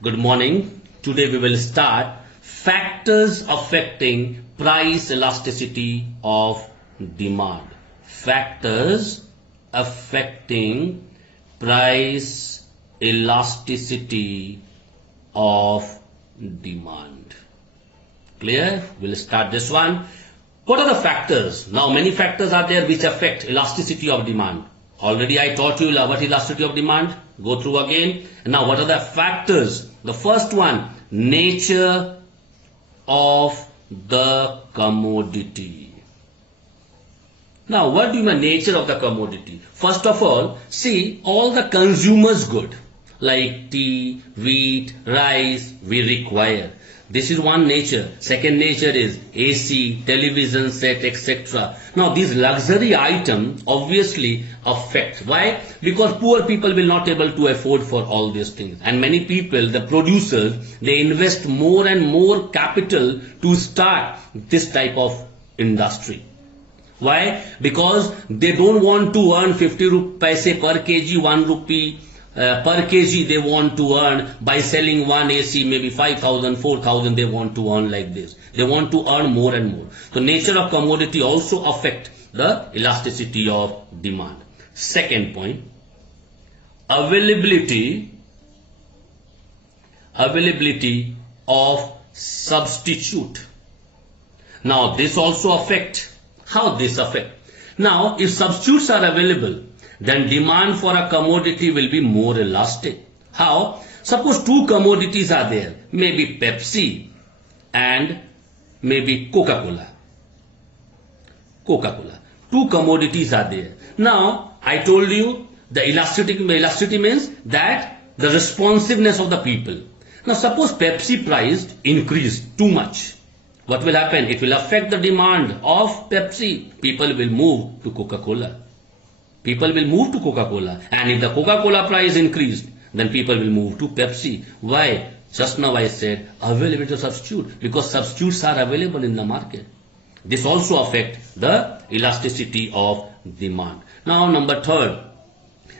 Good morning. Today we will start factors affecting price elasticity of demand. Factors affecting price elasticity of demand. Clear? We'll start this one. What are the factors? Now many factors are there which affect elasticity of demand. Already I taught you what elasticity of demand. Go through again. And now what are the factors? The first one, nature of the commodity. Now what do you mean nature of the commodity? First of all, see all the consumers good like tea, wheat, rice we require. This is one nature. Second nature is AC, television set, etc. Now these luxury items obviously affect. Why? Because poor people will not able to afford for all these things. And many people, the producers, they invest more and more capital to start this type of industry. Why? Because they don't want to earn 50 paise per kg, 1 rupee per kg they want to earn by selling one AC, maybe 5,000, 4,000 they want to earn like this. They want to earn more and more. So nature of commodity also affect the elasticity of demand. Second point, availability of substitute. Now this also affect. How this affect? Now if substitutes are available, then demand for a commodity will be more elastic. How? Suppose two commodities are there, maybe Pepsi and maybe Coca-Cola. Two commodities are there. Now, I told you the elasticity means that the responsiveness of the people. Now, suppose Pepsi price increased too much. What will happen? It will affect the demand of Pepsi. People will move to Coca-Cola. And if the Coca-Cola price increased, then people will move to Pepsi. Why? Just now I said availability of substitute, because substitutes are available in the market. This also affects the elasticity of demand. Now number third,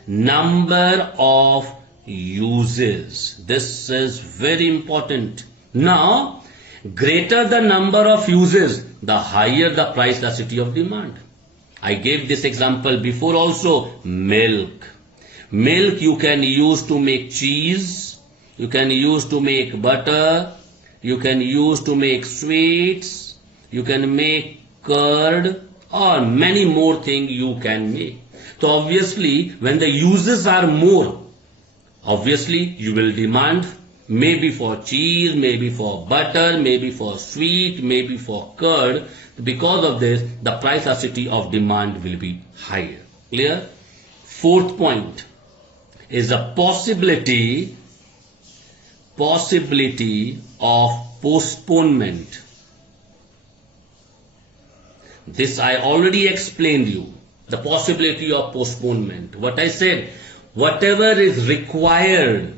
number of uses. This is very important. Now, greater the number of uses, the higher the price elasticity of demand. I gave this example before also. Milk you can use to make cheese, you can use to make butter, you can use to make sweets, you can make curd, or many more things you can make. So obviously when the uses are more, obviously you will demand maybe for cheese, maybe for butter, maybe for sweet, maybe for curd. Because of this, the price elasticity of demand will be higher. Clear? Fourth point is the possibility of postponement. This I already explained you. The possibility of postponement. What I said, whatever is required,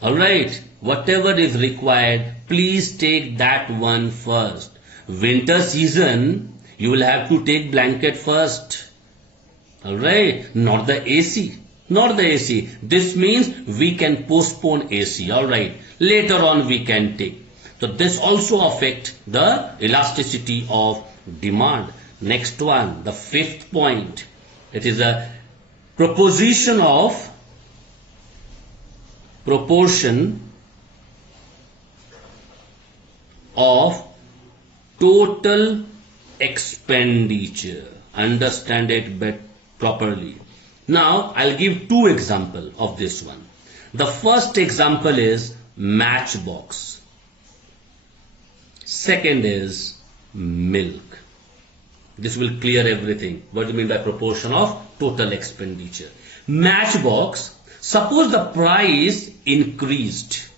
alright, whatever is required, please take that one first. Winter season, you will have to take blanket first. Alright, not the AC. This means we can postpone AC. Alright, later on we can take. So this also affects the elasticity of demand. Next one, the fifth point. It is a proportion of total expenditure. Understand it properly. Now I'll give two examples of this one. The first example is matchbox. Second is milk. This will clear everything. What do you mean by proportion of total expenditure? Matchbox, suppose the price increased.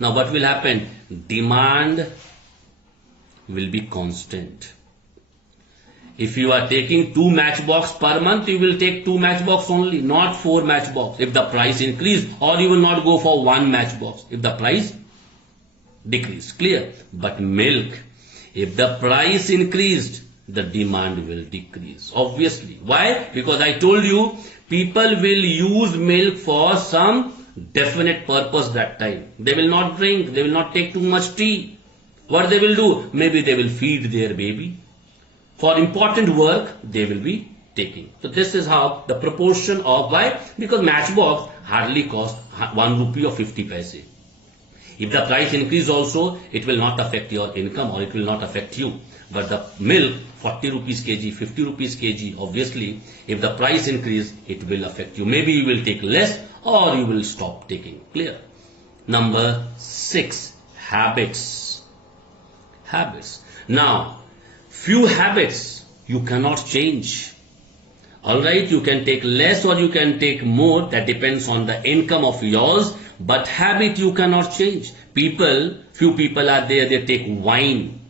Now what will happen? Demand will be constant. If you are taking 2 matchbox per month, you will take 2 matchbox only, not 4 matchbox if the price increase, or you will not go for 1 matchbox if the price decrease. Clear? But milk, if the price increased, the demand will decrease. Obviously. Why? Because I told you People will use milk for some definite purpose that time. They will not drink, they will not take too much tea. What they will do? Maybe they will feed their baby. For important work, they will be taking. So this is how the proportion of, why? Because matchbox hardly cost 1 rupee or 50 paise. If the price increase also, it will not affect your income or it will not affect you. But the milk, 40 rupees kg, 50 rupees kg, obviously, if the price increase, it will affect you. Maybe you will take less or you will stop taking. Clear? Number 6, habits. Habits. Now, few habits you cannot change. Alright, you can take less or you can take more. That depends on the income of yours. But habit you cannot change. Few people are there, they take wine.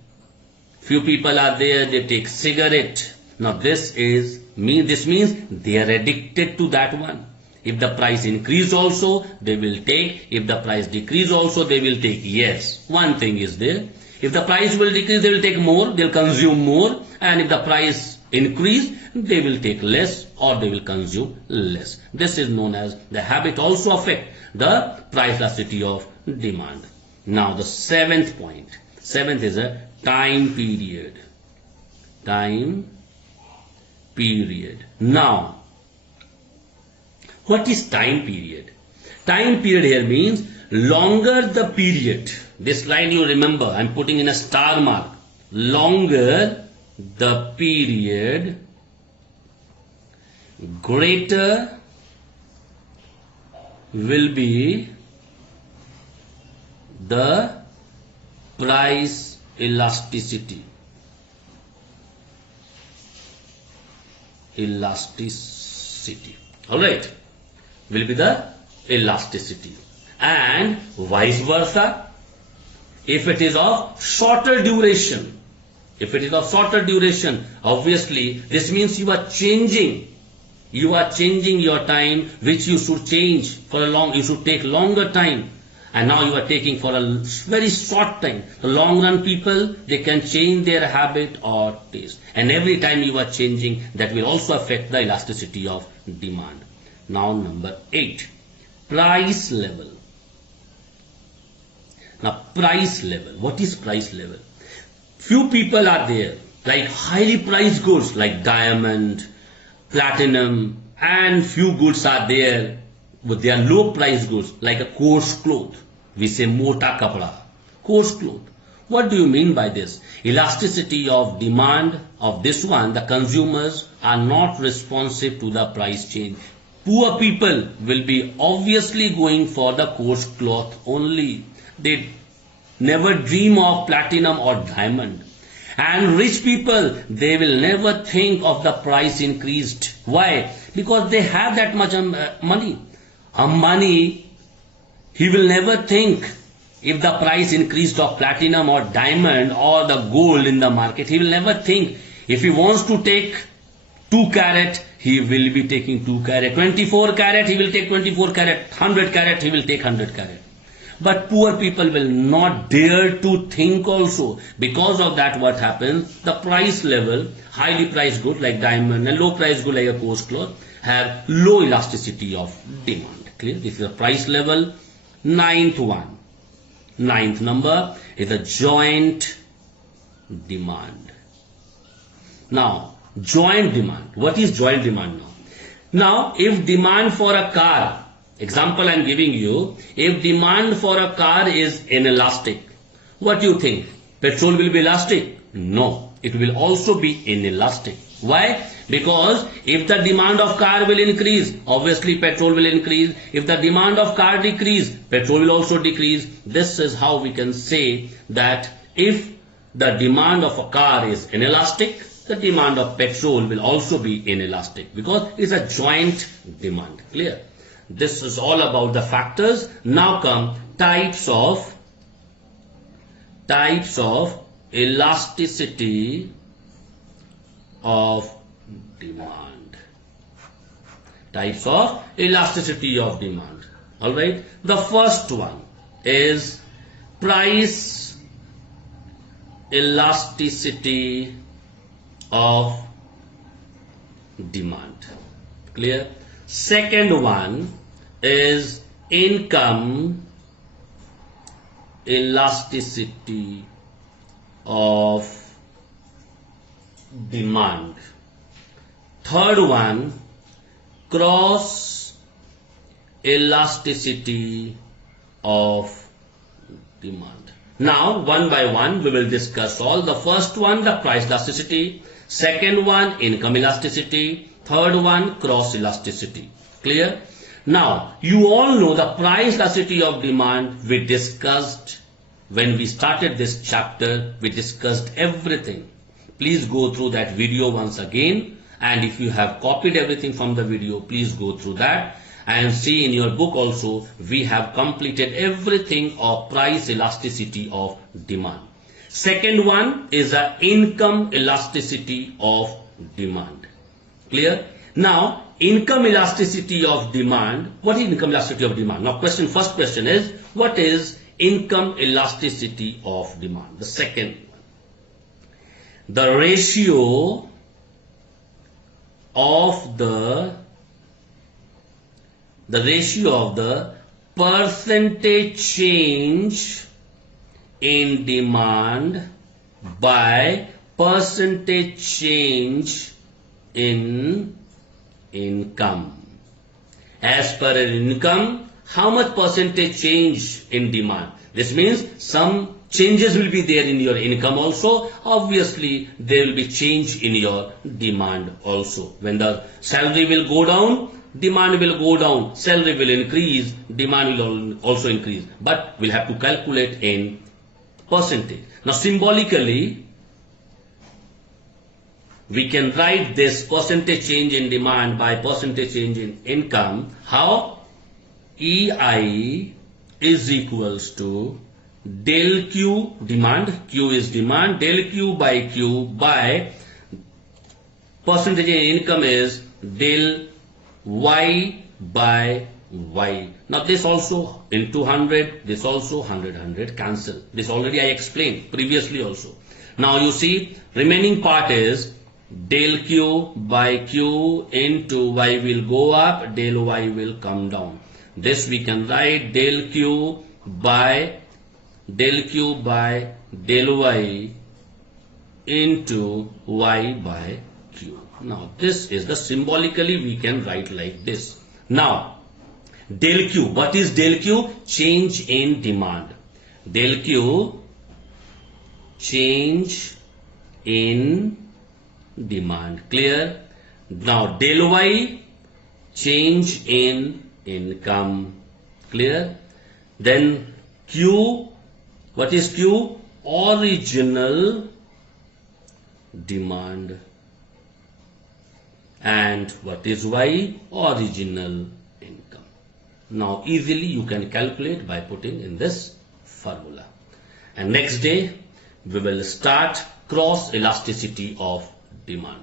Few people are there, they take cigarette. Now this means they are addicted to that one. If the price increase also, they will take. If the price decrease also, they will take. Yes, one thing is there. If the price will decrease, they will take more, they will consume more. And if the price increase, they will take less or they will consume less. This is known as the habit also affect the price elasticity of demand. Now the 7th point. 7th is a time period. Time period. Now, what is time period? Time period here means longer the period. This line you remember, I am putting in a star mark. Longer the period, greater will be the price elasticity. Elasticity. Alright. Will be the elasticity. And vice versa. If it is of shorter duration. If it is of shorter duration, obviously this means you are changing. You are changing your time, which you should change for you should take longer time. And now you are taking for a very short time. The long run people, they can change their habit or taste. And every time you are changing, that will also affect the elasticity of demand. Now number 8, price level. Now price level, what is price level? Few people are there, like highly priced goods like diamond, platinum, and few goods are there with their low price goods like a coarse cloth. We say mota kapda, coarse cloth. What do you mean by this? Elasticity of demand of this one, the consumers are not responsive to the price change. Poor people will be obviously going for the coarse cloth only. They never dream of platinum or diamond. And rich people, they will never think of the price increased. Why? Because they have that much money. Money, he will never think if the price increased of platinum or diamond or the gold in the market. He will never think. If he wants to take 2 carat, he will be taking 2 carat. 24 carat, he will take 24 carat. 100 carat, he will take 100 carat. But poor people will not dare to think also. Because of that, what happens? The price level, highly priced good like diamond and low price good like a coarse cloth, have low elasticity of demand. Clear? This is the price level. 9th one. 9th number is a joint demand. Now, joint demand. What is joint demand now? Now, if demand for a car, example I am giving you, if demand for a car is inelastic, what do you think? Petrol will be elastic? No, it will also be inelastic. Why? Because if the demand of car will increase, obviously petrol will increase. If the demand of car decrease, petrol will also decrease. This is how we can say that if the demand of a car is inelastic, the demand of petrol will also be inelastic because it's a joint demand. Clear? This is all about the factors. Now come types of elasticity of demand. Types of elasticity of demand. Alright. The first one is price elasticity of demand. Clear? Second one is income elasticity of demand. Third one, cross elasticity of demand. Now, one by one, we will discuss all. The first one, the price elasticity. Second one, income elasticity. Third one, cross elasticity. Clear? Now, you all know the price elasticity of demand we discussed when we started this chapter. We discussed everything. Please go through that video once again. And if you have copied everything from the video, please go through that. And see in your book also, we have completed everything of price elasticity of demand. Second one is the income elasticity of demand. Clear? Now, income elasticity of demand. What is income elasticity of demand? Now, first question is, what is income elasticity of demand? The second one. The ratio of the percentage change in demand by percentage change in income. As per income, how much percentage change in demand? This means some changes will be there in your income also. Obviously, there will be change in your demand also. When the salary will go down, demand will go down. Salary will increase, demand will also increase. But we'll have to calculate in percentage. Now, symbolically, we can write this percentage change in demand by percentage change in income. How? EI is equals to del Q, demand, Q is demand, del Q by Q by percentage in income is del Y by Y. Now this also into 100, this also 100, cancel. This already I explained previously also. Now you see, remaining part is del Q by Q into Y will go up, del Y will come down. This we can write del Q by del Y into Y by Q. Now this is the symbolically we can write like this. Now del Q, what is del Q? Change in demand. Del Q, change in demand. Clear? Now del Y, change in income. Clear? Then Q, what is Q? Original demand. And what is Y? Original income. Now easily you can calculate by putting in this formula. And next day we will start cross elasticity of demand.